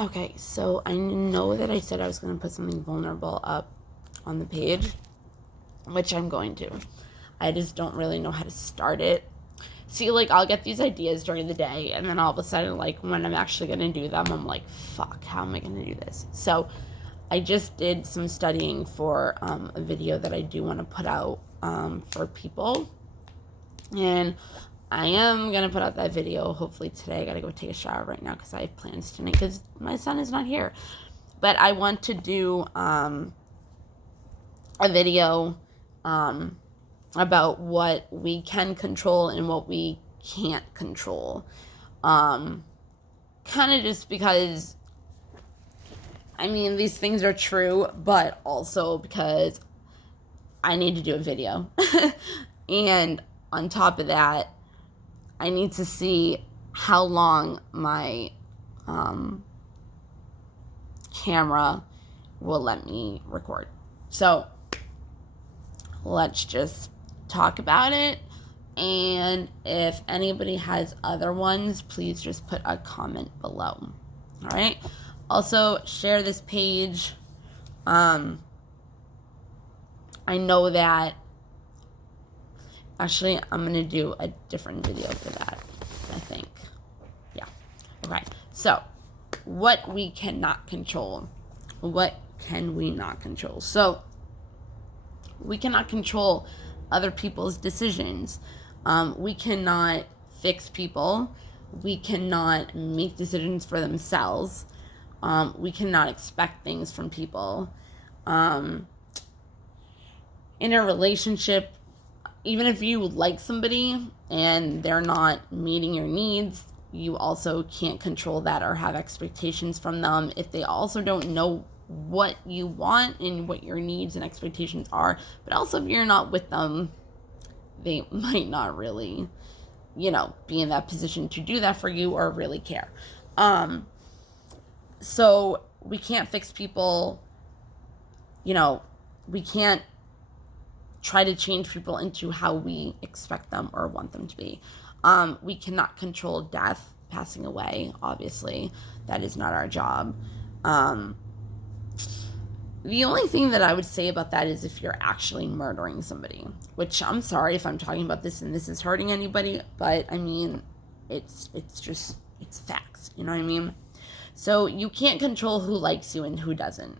Okay, so I know that I said I was going to put something vulnerable up on the page, which I'm going to. I just don't really know how to start it. See, like, I'll get these ideas during the day, and then all of a sudden, like, when I'm actually going to do them, I'm like, fuck, how am I going to do this? So I just did some studying for a video that I do want to put out for people. And I am going to put out that video hopefully today. I got to go take a shower right now because I have plans tonight because my son is not here. But I want to do a video about what we can control and what we can't control. Kind of just because, I mean, these things are true, but also because I need to do a video. And on top of that, I need to see how long my camera will let me record. So let's just talk about it. And if anybody has other ones, please just put a comment below. All right. Also, share this page. I know that. Actually, I'm going to do a different video for that, I think. Yeah. Okay. So, what we cannot control. What can we not control? So, we cannot control other people's decisions. We cannot fix people. We cannot make decisions for themselves. We cannot expect things from people. In a relationship, even if you like somebody and they're not meeting your needs, you also can't control that or have expectations from them if they also don't know what you want and what your needs and expectations are. But also, if you're not with them, they might not really, be in that position to do that for you or really care. So we can't fix people. We can't try to change people into how we expect them or want them to be. We cannot control death, passing away, obviously. That is not our job. The only thing that I would say about that is if you're actually murdering somebody, which I'm sorry if I'm talking about this and this is hurting anybody, but I mean, it's facts, you know what I mean? So you can't control who likes you and who doesn't.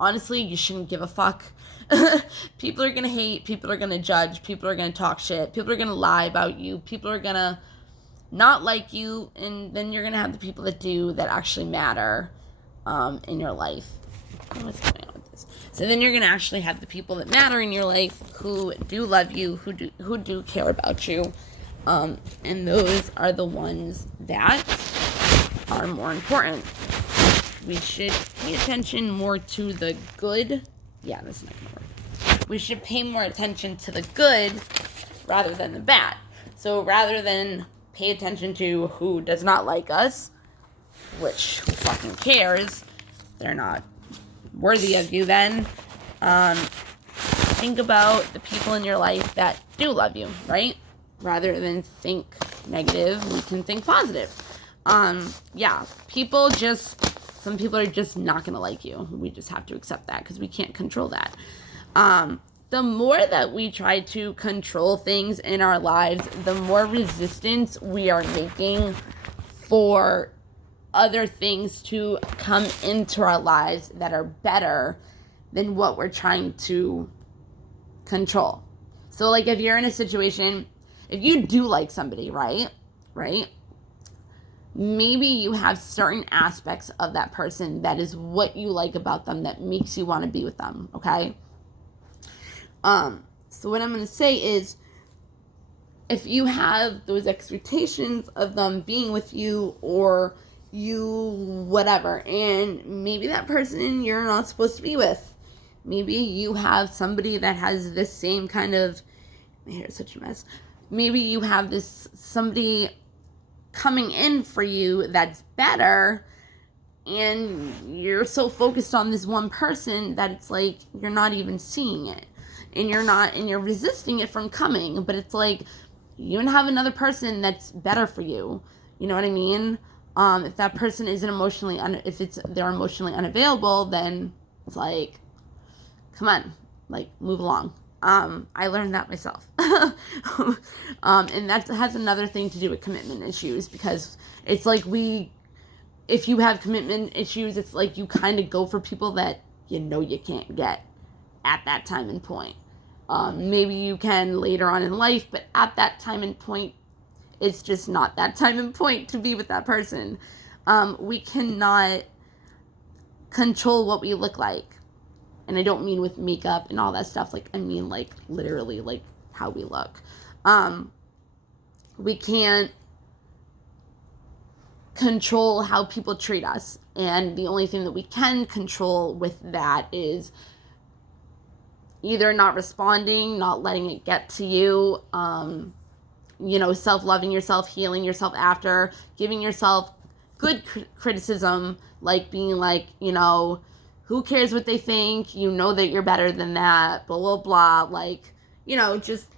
Honestly, you shouldn't give a fuck. People are going to hate. People are going to judge. People are going to talk shit. People are going to lie about you. People are going to not like you. And then you're going to have the people that do, that actually matter in your life. What's going on with this? So then you're going to actually have the people that matter in your life who do love you, who do care about you. And those are the ones that are more important. We should pay attention more to the good. Yeah, this is not going to work. We should pay more attention to the good rather than the bad. So rather than pay attention to who does not like us, which who fucking cares, they're not worthy of you then, think about the people in your life that do love you, right? Rather than think negative, we can think positive. Some people are just not going to like you. We just have to accept that because we can't control that. The more that we try to control things in our lives, the more resistance we are making for other things to come into our lives that are better than what we're trying to control. So, like, if you're in a situation, if you do like somebody, right? Maybe you have certain aspects of that person that is what you like about them that makes you want to be with them, okay? So what I'm going to say is, if you have those expectations of them being with you or you whatever, and maybe that person you're not supposed to be with, maybe you have somebody that has this same kind of, my hair is such a mess, maybe you have somebody coming in for you that's better, and you're so focused on this one person that it's like you're not even seeing it, and you're resisting it from coming. But it's like you have another person that's better for you, you know what I mean? If that person isn't emotionally, they're emotionally unavailable, then it's like, come on, like, move along. I learned that myself. And that has another thing to do with commitment issues, because it's like if you have commitment issues, it's like you kind of go for people that you know you can't get at that time and point. Maybe you can later on in life, but at that time and point, it's just not that time and point to be with that person. We cannot control what we look like. And I don't mean with makeup and all that stuff. Like, I mean, like, literally, like, how we look. We can't control how people treat us. And the only thing that we can control with that is either not responding, not letting it get to you, self-loving yourself, healing yourself after, giving yourself good criticism, like being like, who cares what they think? You know that you're better than that, blah, blah, blah. Like, just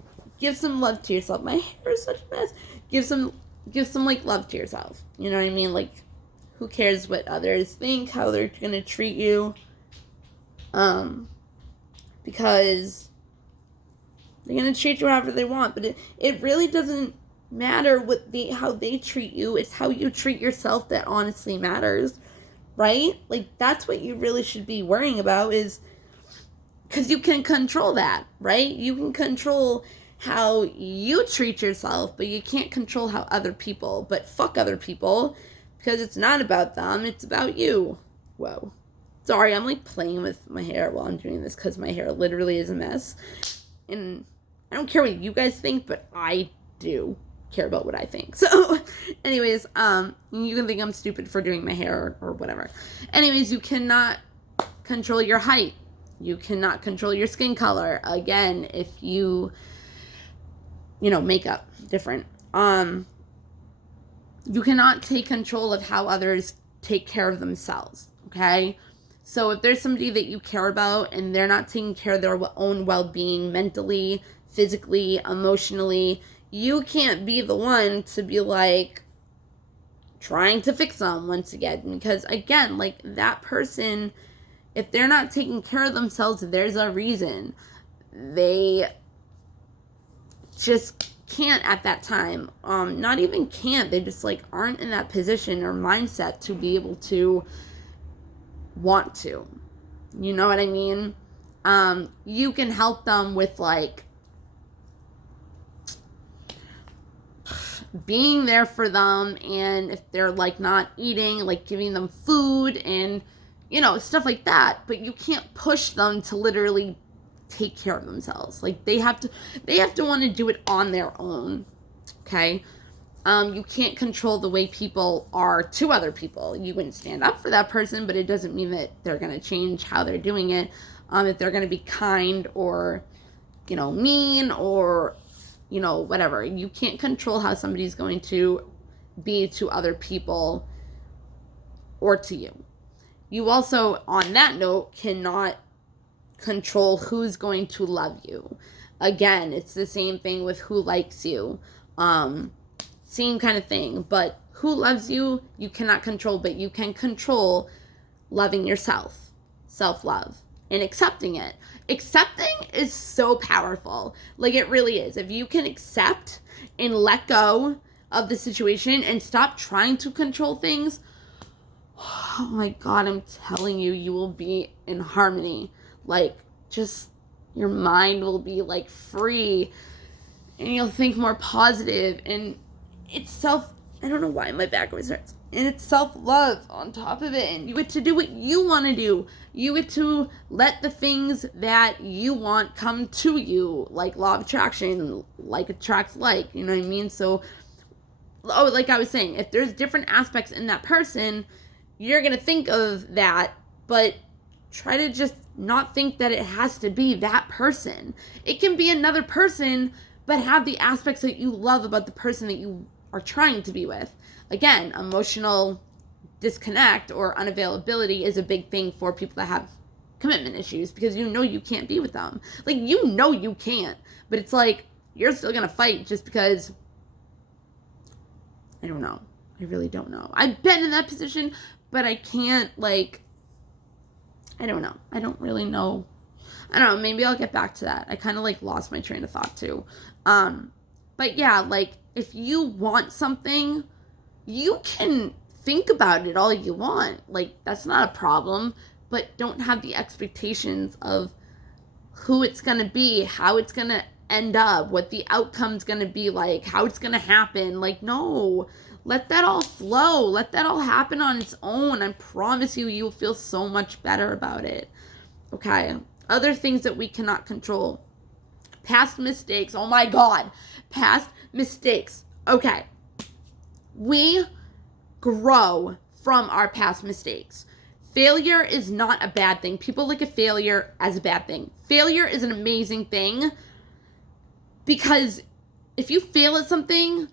give some love to yourself. My hair is such a mess. Give some, like, love to yourself. You know what I mean? Like, who cares what others think, how they're going to treat you? Because they're going to treat you however they want. But it really doesn't matter how they treat you. It's how you treat yourself that honestly matters. Right? Like, that's what you really should be worrying about, is because you can control that, right? You can control how you treat yourself, but you can't control how other people. But fuck other people, because it's not about them, it's about you. Whoa. Sorry, I'm like playing with my hair while I'm doing this, because my hair literally is a mess. And I don't care what you guys think, but I do care about what I think. So anyways, you can think I'm stupid for doing my hair or whatever. Anyways, you cannot control your height. You cannot control your skin color. Again, if you makeup different. You cannot take control of how others take care of themselves. Okay? So if there's somebody that you care about and they're not taking care of their own well-being mentally, physically, emotionally, you can't be the one to be like trying to fix them once again, because again, like, that person, if they're not taking care of themselves, there's a reason. They just can't at that time. Not even can't, they just like aren't in that position or mindset to be able to want to. You know what I mean? You can help them with like being there for them, and if they're like not eating, like giving them food and stuff like that, but you can't push them to literally take care of themselves. Like, they have to want to do it on their own. Okay? You can't control the way people are to other people. You wouldn't stand up for that person, but it doesn't mean that they're going to change how they're doing it. If they're going to be kind or mean or whatever. You can't control how somebody's going to be to other people or to you. You also, on that note, cannot control who's going to love you. Again, it's the same thing with who likes you. Same kind of thing. But who loves you, you cannot control, but you can control loving yourself. Self-love. And accepting it. Accepting is so powerful. Like, it really is. If you can accept and let go of the situation and stop trying to control things, oh my God, I'm telling you, you will be in harmony. Like, just your mind will be like free, and you'll think more positive, and it's I don't know why my back always hurts. And it's self-love on top of it. And you get to do what you want to do. You get to let the things that you want come to you. Like law of attraction, like attracts like. You know what I mean? So, like I was saying, if there's different aspects in that person, you're going to think of that. But try to just not think that it has to be that person. It can be another person, but have the aspects that you love about the person that you are trying to be with. Again, emotional disconnect or unavailability is a big thing for people that have commitment issues, because you can't be with them. Like, you can't, but it's like you're still gonna fight just because, I don't know. I really don't know. I've been in that position, but I can't, like, I don't know. I don't really know. I don't know. Maybe I'll get back to that. I kind of, like, lost my train of thought, too. But yeah, like, if you want something, you can think about it all you want. Like, that's not a problem. But don't have the expectations of who it's going to be, how it's going to end up, what the outcome's going to be like, how it's going to happen. Like, no. Let that all flow. Let that all happen on its own. I promise you, you'll feel so much better about it. Okay. Other things that we cannot control. Past mistakes. Oh my God. Past mistakes. Okay. We grow from our past mistakes. Failure is not a bad thing. People look at failure as a bad thing. Failure is an amazing thing because if you fail at something,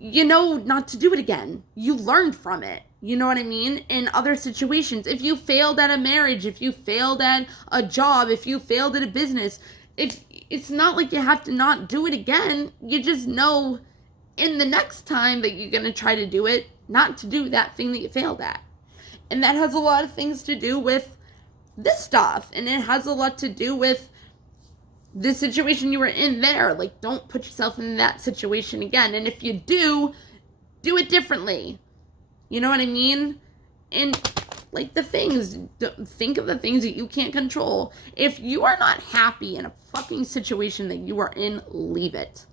you know not to do it again. You learned from it. You know what I mean? In other situations, if you failed at a marriage, if you failed at a job, if you failed at a business, it's not like you have to not do it again. You just know in the next time that you're going to try to do it, not to do that thing that you failed at. And that has a lot of things to do with this stuff. And it has a lot to do with the situation you were in there. Like, don't put yourself in that situation again. And if you do it differently. You know what I mean? And, like, the things, think of the things that you can't control. If you are not happy in a fucking situation that you are in, leave it.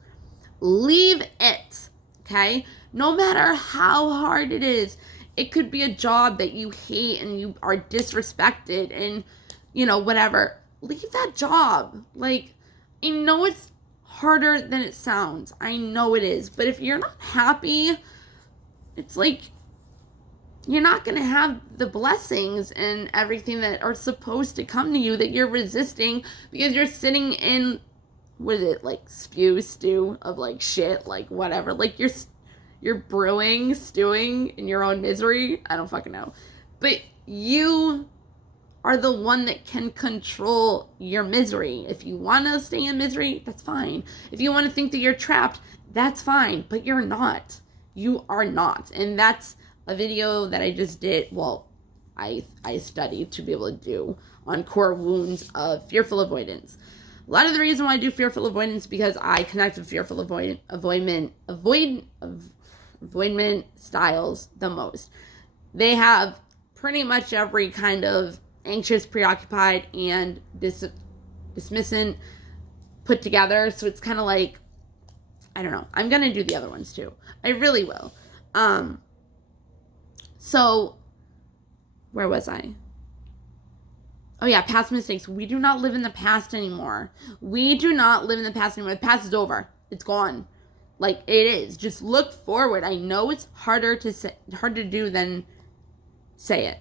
Leave it. Okay? No matter how hard it is. It could be a job that you hate and you are disrespected and, you know, whatever. Leave that job. Like, I know it's harder than it sounds. I know it is. But if you're not happy, it's like you're not going to have the blessings and everything that are supposed to come to you that you're resisting because you're sitting in, what is it, like stew of like shit, like whatever. Like you're brewing, stewing in your own misery. I don't fucking know. But you are the one that can control your misery. If you want to stay in misery, that's fine. If you want to think that you're trapped, that's fine. But you're not. You are not. And that's a video that I just did. Well, I studied to be able to do on core wounds of fearful avoidance. A lot of the reason why I do fearful avoidance because I connect with fearful avoidment styles the most. They have pretty much every kind of anxious, preoccupied, and dismissant put together. So it's kind of like, I don't know. I'm going to do the other ones too. I really will. So where was I? Oh yeah, past mistakes. We do not live in the past anymore. We do not live in the past anymore. The past is over. It's gone. Like, it is. Just look forward. I know it's harder to do than say it.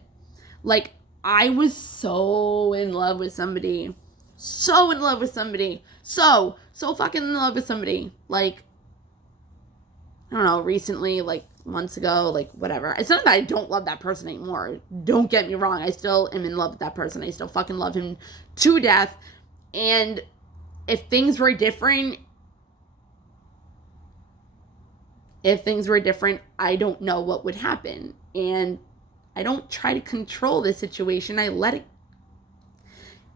Like, I was so in love with somebody. So in love with somebody. So fucking in love with somebody. Like, I don't know, recently, like, months ago, like, whatever. It's not that I don't love that person anymore. Don't get me wrong. I still am in love with that person. I still fucking love him to death. And if things were different, I don't know what would happen. And I don't try to control the situation. I let it,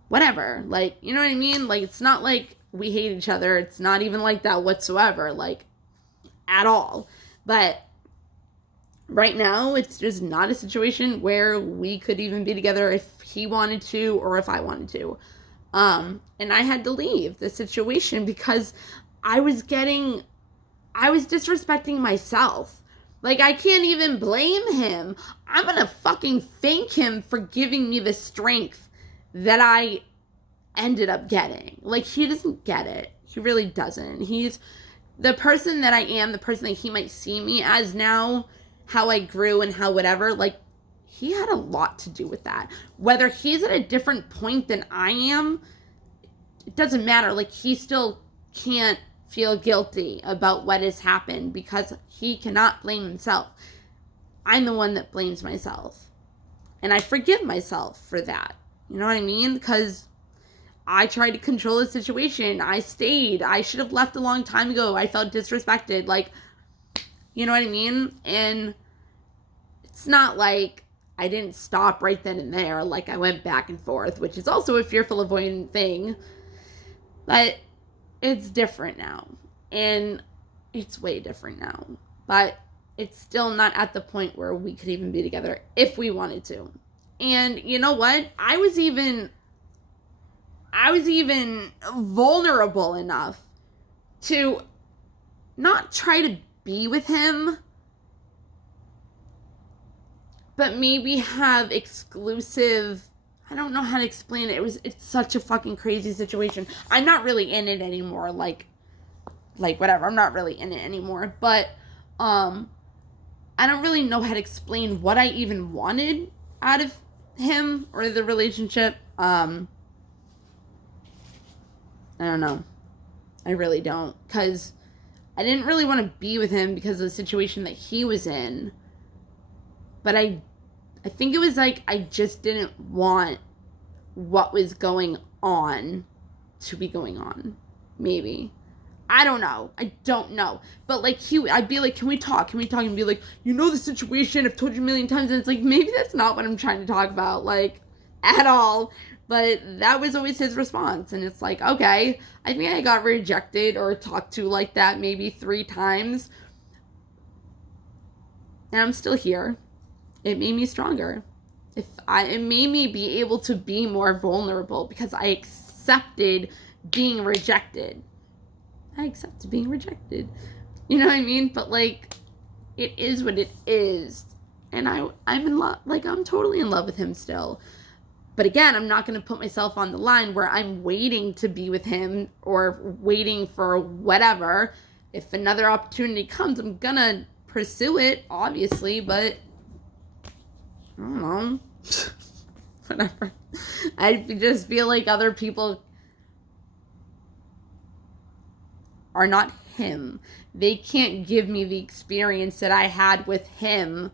whatever. Like, you know what I mean? Like, it's not like we hate each other. It's not even like that whatsoever. Like, at all. But right now, it's just not a situation where we could even be together if he wanted to or if I wanted to. And I had to leave the situation because I was disrespecting myself. Like, I can't even blame him. I'm gonna fucking thank him for giving me the strength that I ended up getting. Like, he doesn't get it. He really doesn't. He's the person that I am, the person that he might see me as now, how I grew and how whatever, like, he had a lot to do with that. Whether he's at a different point than I am, it doesn't matter. Like, he still can't feel guilty about what has happened because he cannot blame himself. I'm the one that blames myself. And I forgive myself for that. You know what I mean? Because I tried to control the situation. I stayed. I should have left a long time ago. I felt disrespected. Like, You know what I mean? And it's not like I didn't stop right then and there. Like, I went back and forth, which is also a fearful avoidant thing. But it's different now. And it's way different now. But it's still not at the point where we could even be together if we wanted to. And you know what? I was even vulnerable enough to not try to be with him, but maybe have exclusive, I don't know how to explain it. It's such a fucking crazy situation. I'm not really in it anymore. Like whatever. I'm not really in it anymore. But I don't really know how to explain what I even wanted out of him or the relationship. I don't know. I really don't. Because I didn't really want to be with him because of the situation that he was in. But I think it was like I just didn't want what was going on to be going on. Maybe. I don't know. I don't know. But like I'd be like, can we talk? Can we talk? And be like, you know the situation, I've told you a million times. And it's like, maybe that's not what I'm trying to talk about. Like, at all. But that was always his response. And it's like, okay, I think I got rejected or talked to like that maybe 3 times. And I'm still here. It made me stronger. It made me be able to be more vulnerable because I accepted being rejected. I accepted being rejected. You know what I mean? But like, it is what it is. And I'm in love. Like, I'm totally in love with him still. But again, I'm not going to put myself on the line where I'm waiting to be with him or waiting for whatever. If another opportunity comes, I'm going to pursue it, obviously, but I don't know. Whatever. I just feel like other people are not him. They can't give me the experience that I had with him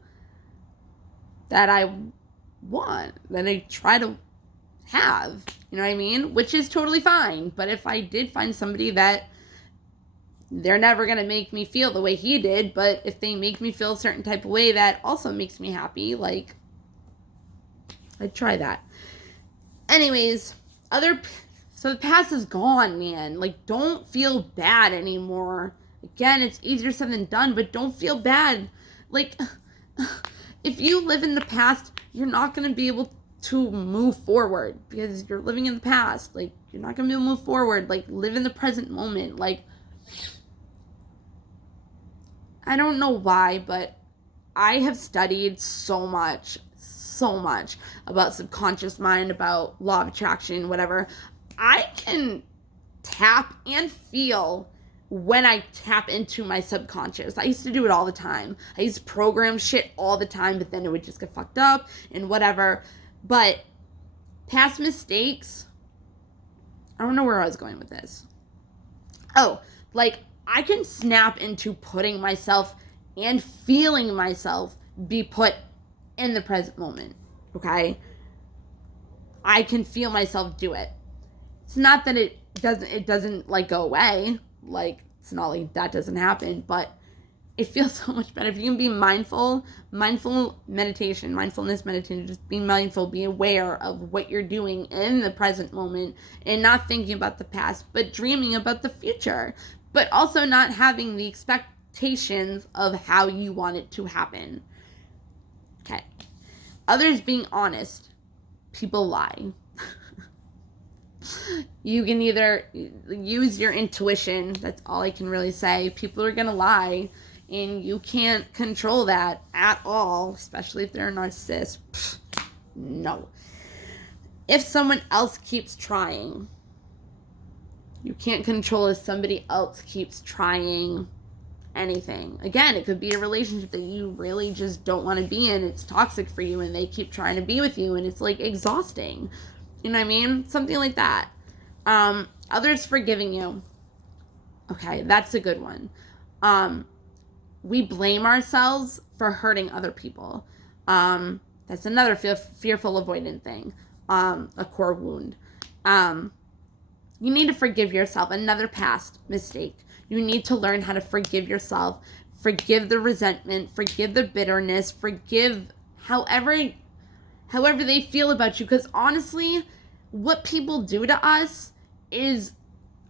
that I want, that I try to have. You know what I mean? Which is totally fine. But if I did find somebody that they're never going to make me feel the way he did, but if they make me feel a certain type of way that also makes me happy, like, I'd try that. Anyways, so the past is gone, man. Like, don't feel bad anymore. Again, it's easier said than done, but don't feel bad. Like, if you live in the past, you're not going to be able to move forward because you're living in the past. Like, you're not going to be able to move forward. Like, live in the present moment. Like, I don't know why, but I have studied so much about subconscious mind, about law of attraction, whatever. I can tap and feel when I tap into my subconscious. I used to do it all the time. I used to program shit all the time, but then it would just get fucked up and whatever. But past mistakes, I don't know where I was going with this. Oh, like, I can snap into putting myself and feeling myself be put in the present moment, okay? I can feel myself do it. It's not that it doesn't like go away. Like, it's not like that doesn't happen, but it feels so much better. If you can be mindfulness meditation, just be mindful, be aware of what you're doing in the present moment and not thinking about the past, but dreaming about the future, but also not having the expectations of how you want it to happen. Okay. Others being honest. People lie. You can either use your intuition. That's all I can really say. People are going to lie, and you can't control that at all, especially if they're a narcissist. No. If someone else keeps trying, you can't control if somebody else keeps trying anything. Again, it could be a relationship that you really just don't want to be in. It's toxic for you, and they keep trying to be with you, and it's like exhausting. You know what I mean? Something like that. Others forgiving you. Okay, that's a good one. We blame ourselves for hurting other people. That's another fearful avoidant thing. A core wound. You need to forgive yourself. Another past mistake. You need to learn how to forgive yourself Forgive the resentment, forgive the bitterness, forgive however they feel about you. Because honestly, what people do to us is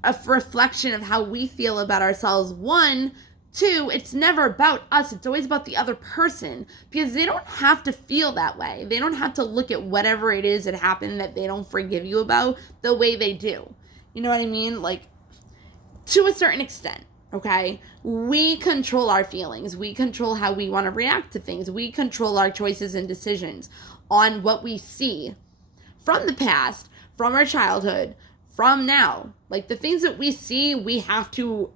a reflection of how we feel about ourselves. One, two, it's never about us. It's always about the other person, because they don't have to feel that way. They don't have to look at whatever it is that happened that they don't forgive you about the way they do. You know what I mean? Like, to a certain extent, okay? We control our feelings. We control how we want to react to things. We control our choices and decisions on what we see from the past, from our childhood, from now. Like, the things that we see, we have to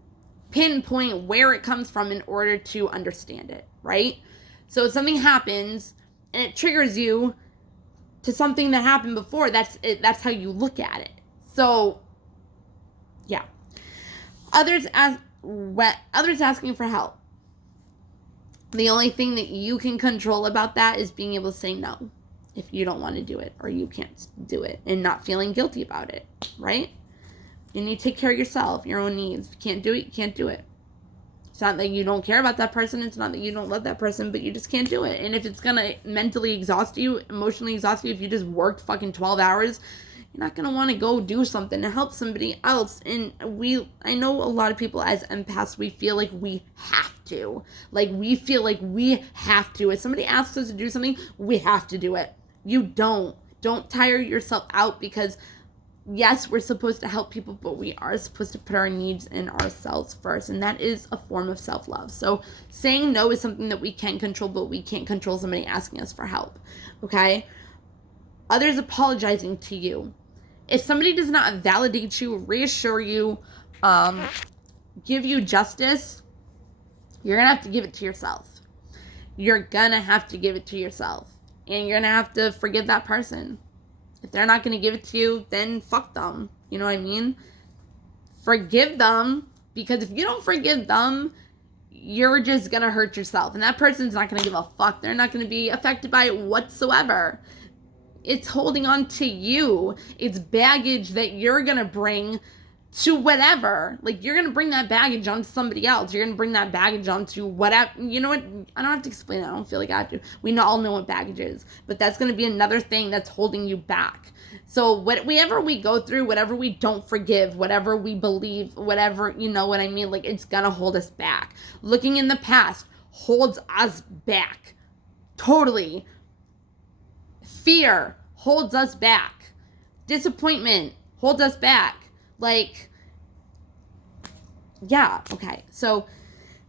pinpoint where it comes from in order to understand it, right? So if something happens and it triggers you to something that happened before, that's it. That's how you look at it. So, yeah. Others asking for help. The only thing that you can control about that is being able to say no if you don't want to do it or you can't do it, and not feeling guilty about it, right? You need to take care of yourself, your own needs. If you can't do it, you can't do it. It's not that you don't care about that person. It's not that you don't love that person, but you just can't do it. And if it's going to mentally exhaust you, emotionally exhaust you, if you just worked fucking 12 hours, you're not going to want to go do something to help somebody else. And I know a lot of people as empaths, we feel like we have to. Like, we feel like we have to. If somebody asks us to do something, we have to do it. You don't. Don't tire yourself out, because yes, we're supposed to help people, but we are supposed to put our needs and ourselves first. And that is a form of self-love. So saying no is something that we can control, but we can't control somebody asking us for help. Okay? Others apologizing to you. If somebody does not validate you, reassure you, give you justice, you're going to have to give it to yourself. You're going to have to give it to yourself. And you're going to have to forgive that person. If they're not going to give it to you, then fuck them. You know what I mean? Forgive them, because if you don't forgive them, you're just going to hurt yourself. And that person's not going to give a fuck. They're not going to be affected by it whatsoever. It's holding on to you. It's baggage that you're going to bring to whatever. Like, you're going to bring that baggage onto somebody else. You're going to bring that baggage onto whatever. You know what? I don't have to explain it. I don't feel like I have to. We all know what baggage is. But that's going to be another thing that's holding you back. So whatever we go through, whatever we don't forgive, whatever we believe, whatever, you know what I mean? Like, it's going to hold us back. Looking in the past holds us back. Totally. Fear holds us back. Disappointment holds us back. Like, yeah, okay. So,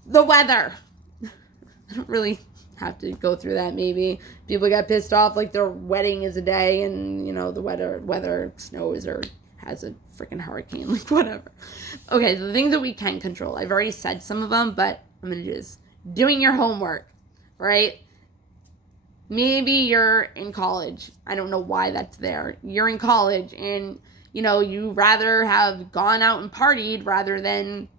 the weather. I don't really have to go through that, maybe. People get pissed off like their wedding is a day and, you know, the weather snows or has a freaking hurricane, like, whatever. Okay, the things that we can control. I've already said some of them, but I'm going to do this. Doing your homework, right? Maybe you're in college. I don't know why that's there. You're in college and, you know, you rather have gone out and partied rather than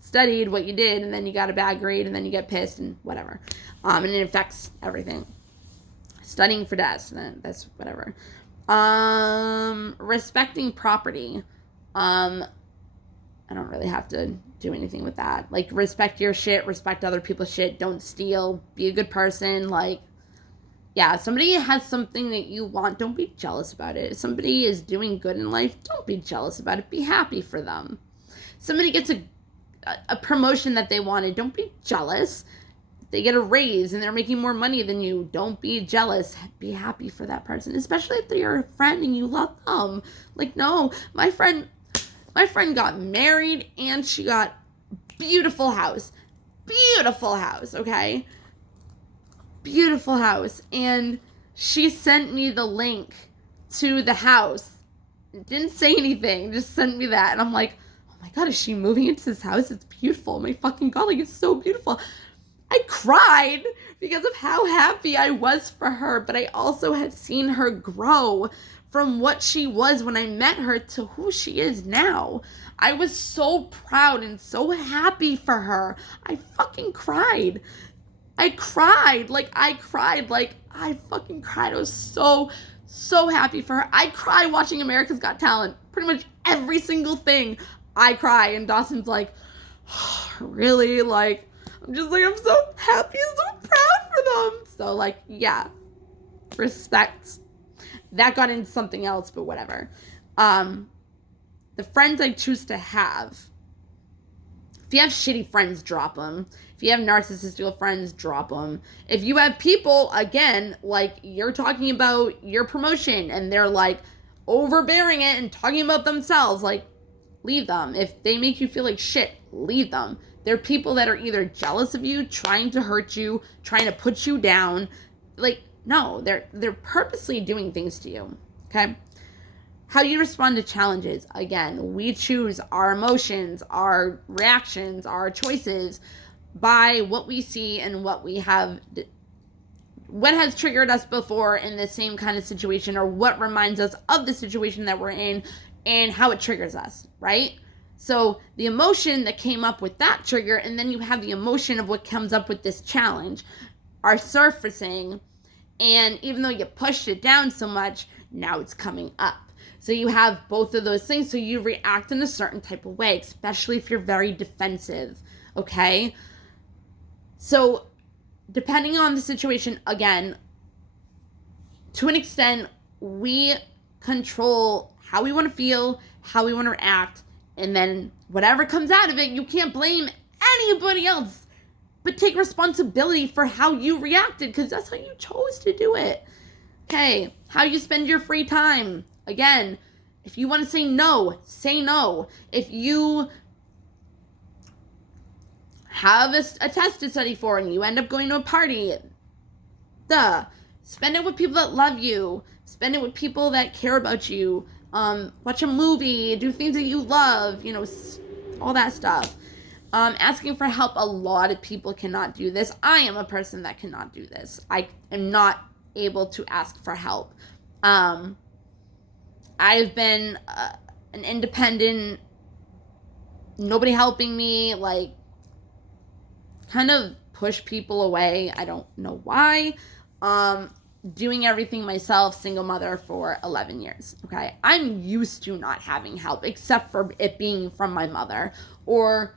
studied what you did, and then you got a bad grade, and then you get pissed and whatever. And it affects everything. Studying for tests, that's whatever. Respecting property. I don't really have to do anything with that. Like, respect your shit, respect other people's shit, don't steal, be a good person, like, yeah, if somebody has something that you want, don't be jealous about it. If somebody is doing good in life, don't be jealous about it. Be happy for them. Somebody gets a promotion that they wanted, don't be jealous. If they get a raise and they're making more money than you, don't be jealous. Be happy for that person, especially if they're your friend and you love them. Like, no, my friend got married and she got beautiful house, okay? Beautiful house, and she sent me the link to the house. Didn't say anything, just sent me that, and I'm like, oh my god, is she moving into this house? It's beautiful. Oh my fucking god, like, it's so beautiful. I cried because of how happy I was for her, but I also have seen her grow from what she was when I met her to who she is now. I was so proud and so happy for her. I fucking cried. I fucking cried. I was so happy for her. I cry watching America's Got Talent. Pretty much every single thing, I cry. And Dawson's like, oh, really? Like, I'm just like, I'm so happy and so proud for them. So, like, yeah, respect. That got into something else, but whatever. The friends I choose to have. If you have shitty friends, drop them. If you have narcissistic friends, drop them. If you have people, again, like you're talking about your promotion and they're like overbearing it and talking about themselves, like leave them. If they make you feel like shit, leave them. They're people that are either jealous of you, trying to hurt you, trying to put you down. Like, no, they're purposely doing things to you. Okay? How you respond to challenges. Again, we choose our emotions, our reactions, our choices by what we see and what we have, what has triggered us before in the same kind of situation, or what reminds us of the situation that we're in and how it triggers us, right? So the emotion that came up with that trigger, and then you have the emotion of what comes up with this challenge, are surfacing, and even though you pushed it down so much, now it's coming up. So you have both of those things, so you react in a certain type of way, especially if you're very defensive, okay? So depending on the situation, again, to an extent, we control how we want to feel, how we want to react, and then whatever comes out of it, you can't blame anybody else, but take responsibility for how you reacted, because that's how you chose to do it. Okay, how you spend your free time. Again, if you want to say no, say no. If you have a test to study for and you end up going to a party, spend it with people that love you. Spend it with people that care about you. Watch a movie, do things that you love, all that stuff. Asking for help, a lot of people cannot do this. I am a person that cannot do this. I am not able to ask for help. I've been an independent, nobody helping me, like, kind of push people away. I don't know why. Doing everything myself, single mother for 11 years, okay? I'm used to not having help, except for it being from my mother. Or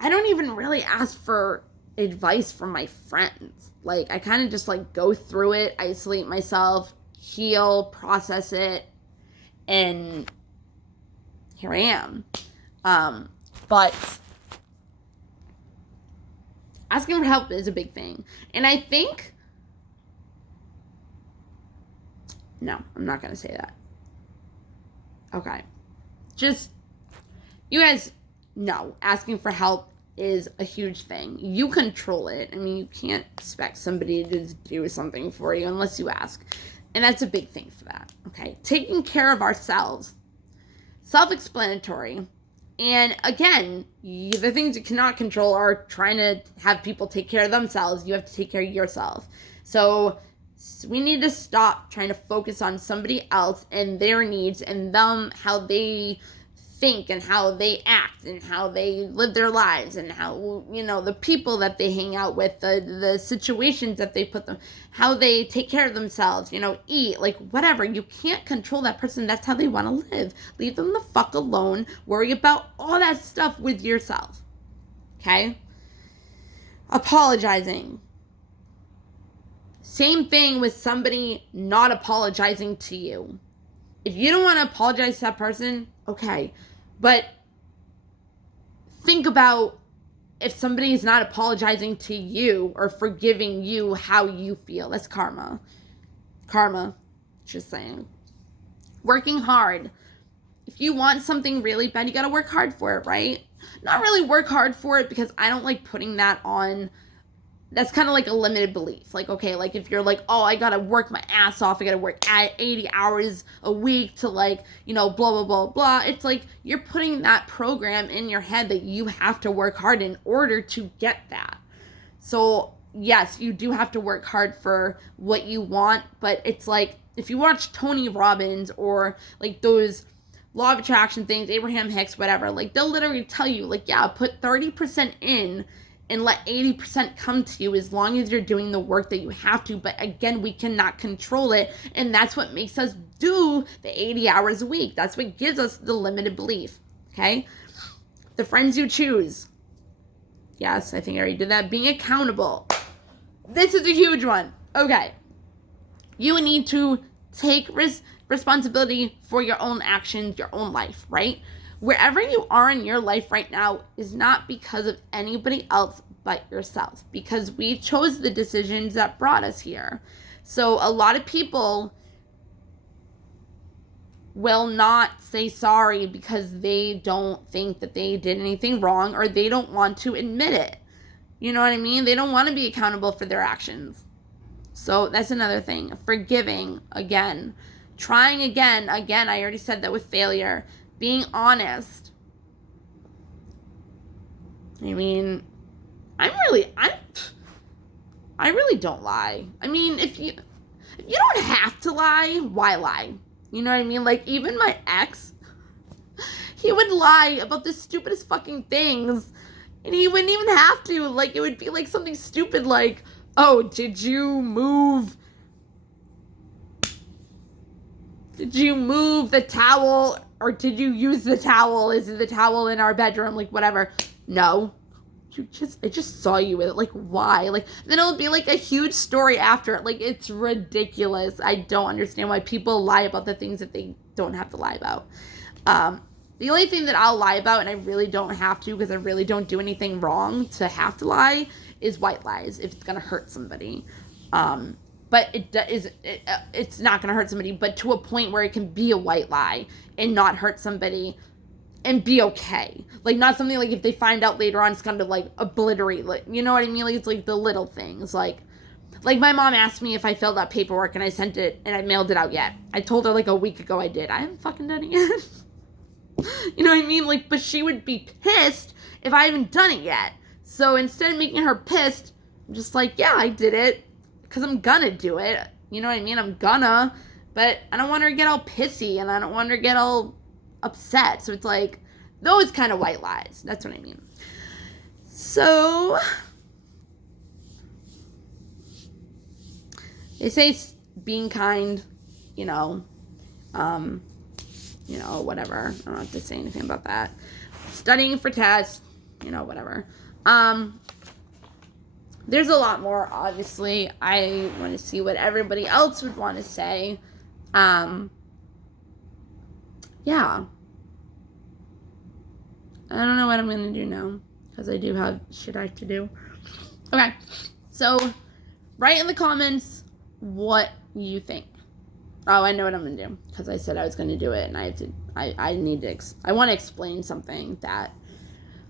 I don't even really ask for advice from my friends. Like, I kind of just, like, go through it, isolate myself, heal, process it, and here I am. But asking for help is a big thing. And I think, no, I'm not going to say that. Okay. Just, you guys know, asking for help is a huge thing. You control it. I mean, you can't expect somebody to do something for you unless you ask. And that's a big thing for that, okay? Taking care of ourselves. Self-explanatory. And again, the things you cannot control are trying to have people take care of themselves. You have to take care of yourself. So we need to stop trying to focus on somebody else and their needs and them, how they think and how they act and how they live their lives and how, the people that they hang out with, the situations that they put them, how they take care of themselves, eat, like whatever. You can't control that person. That's how they want to live. Leave them the fuck alone. Worry about all that stuff with yourself. Okay? Apologizing. Same thing with somebody not apologizing to you. If you don't want to apologize to that person, okay. But think about if somebody is not apologizing to you or forgiving you, how you feel. That's karma. Karma. Just saying. Working hard. If you want something really bad, you gotta work hard for it, right? Not really work hard for it, because I don't like putting that on. That's kind of like a limited belief. Like, okay, like if you're like, oh, I gotta work my ass off, I gotta work 80 hours a week to blah, blah, blah, blah. It's like you're putting that program in your head that you have to work hard in order to get that. So, yes, you do have to work hard for what you want, but it's like, if you watch Tony Robbins or like those law of attraction things, Abraham Hicks, whatever, like they'll literally tell you, like, yeah, put 30% in and let 80% come to you as long as you're doing the work that you have to. But again, we cannot control it. And that's what makes us do the 80 hours a week. That's what gives us the limited belief. Okay? The friends you choose. Yes, I think I already did that. Being accountable. This is a huge one. Okay. You need to take responsibility for your own actions, your own life, right? Wherever you are in your life right now is not because of anybody else but yourself, because we chose the decisions that brought us here. So a lot of people will not say sorry because they don't think that they did anything wrong, or they don't want to admit it. You know what I mean? They don't want to be accountable for their actions. So that's another thing. Forgiving, again. Trying again. Again, I already said that with failure. Being honest. I mean, I really don't lie. I mean, if you don't have to lie, why lie? You know what I mean? Like, even my ex, he would lie about the stupidest fucking things, and he wouldn't even have to. Like, it would be like something stupid like, oh, did you move the towel, or did you use the towel? Is the towel in our bedroom? Like, whatever. No. I just saw you with it. Like, why? Like, then it'll be like a huge story after it. Like, it's ridiculous. I don't understand why people lie about the things that they don't have to lie about. The only thing that I'll lie about, and I really don't have to because I really don't do anything wrong to have to lie, is white lies if it's going to hurt somebody. But it's not going to hurt somebody, but to a point where it can be a white lie and not hurt somebody and be okay. Like, not something like if they find out later on, it's going to like obliterate, like, you know what I mean? Like, it's like the little things. Like my mom asked me if I filled out paperwork and I sent it and I mailed it out yet. I told her like a week ago I did. I haven't fucking done it yet. You know what I mean? Like, but she would be pissed if I haven't done it yet. So instead of making her pissed, I'm just like, yeah, I did it because I'm gonna do it. You know what I mean? I'm gonna, but I don't want her to get all pissy and I don't want her to get all upset. So it's like those kind of white lies. That's what I mean. So they say being kind, whatever. I don't have to say anything about that. Studying for tests, whatever. There's a lot more, obviously. I want to see what everybody else would want to say. Yeah. I don't know what I'm going to do now, because I do have shit I have to do. Okay, so write in the comments what you think. Oh, I know what I'm going to do, because I said I was going to do it, and I want to explain something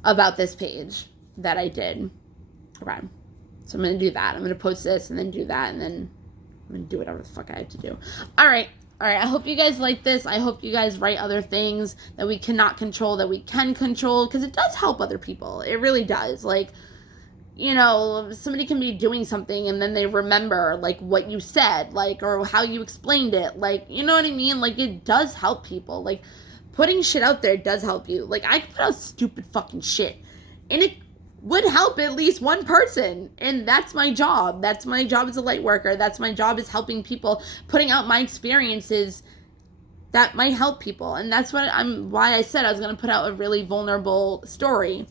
about this page that I did. Okay, so I'm going to do that. I'm going to post this, and then do that, and then I'm going to do whatever the fuck I have to do. All right, I hope you guys like this. I hope you guys write other things that we cannot control, that we can control, because it does help other people. It really does. Like, somebody can be doing something and then they remember, like, what you said, like, or how you explained it. Like, you know what I mean? Like, it does help people. Like, putting shit out there does help you. Like, I put out stupid fucking shit, and it would help at least one person, and that's my job. That's my job as a light worker. That's my job, is helping people, putting out my experiences that might help people. And that's why I said I was going to put out a really vulnerable story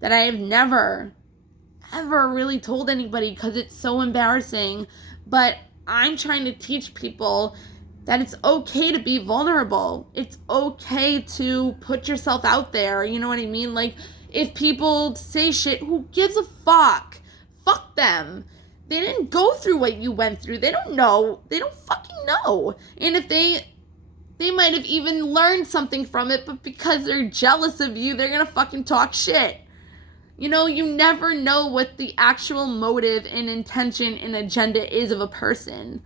that I have never ever really told anybody, because it's so embarrassing. But I'm trying to teach people that it's okay to be vulnerable. It's okay to put yourself out there. You know what I mean? Like, if people say shit, who gives a fuck? Fuck them. They didn't go through what you went through. They don't know. They don't fucking know. And if they might have even learned something from it, but because they're jealous of you, they're gonna fucking talk shit. You never know what the actual motive and intention and agenda is of a person.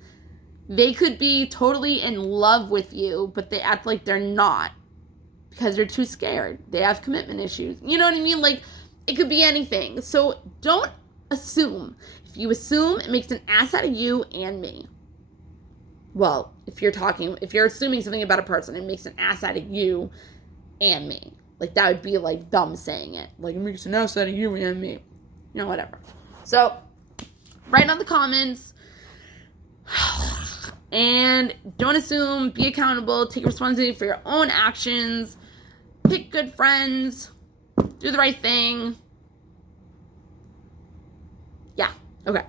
They could be totally in love with you, but they act like they're not, because they're too scared. They have commitment issues. You know what I mean? Like, it could be anything. So don't assume. If you assume, it makes an ass out of you and me. Well, if you're assuming something about a person, it makes an ass out of you and me. Like, that would be, like, dumb saying it. Like, it makes an ass out of you and me. Whatever. So, write on the comments. And don't assume. Be accountable. Take responsibility for your own actions. Pick good friends. Do the right thing. Okay.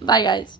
Bye, guys.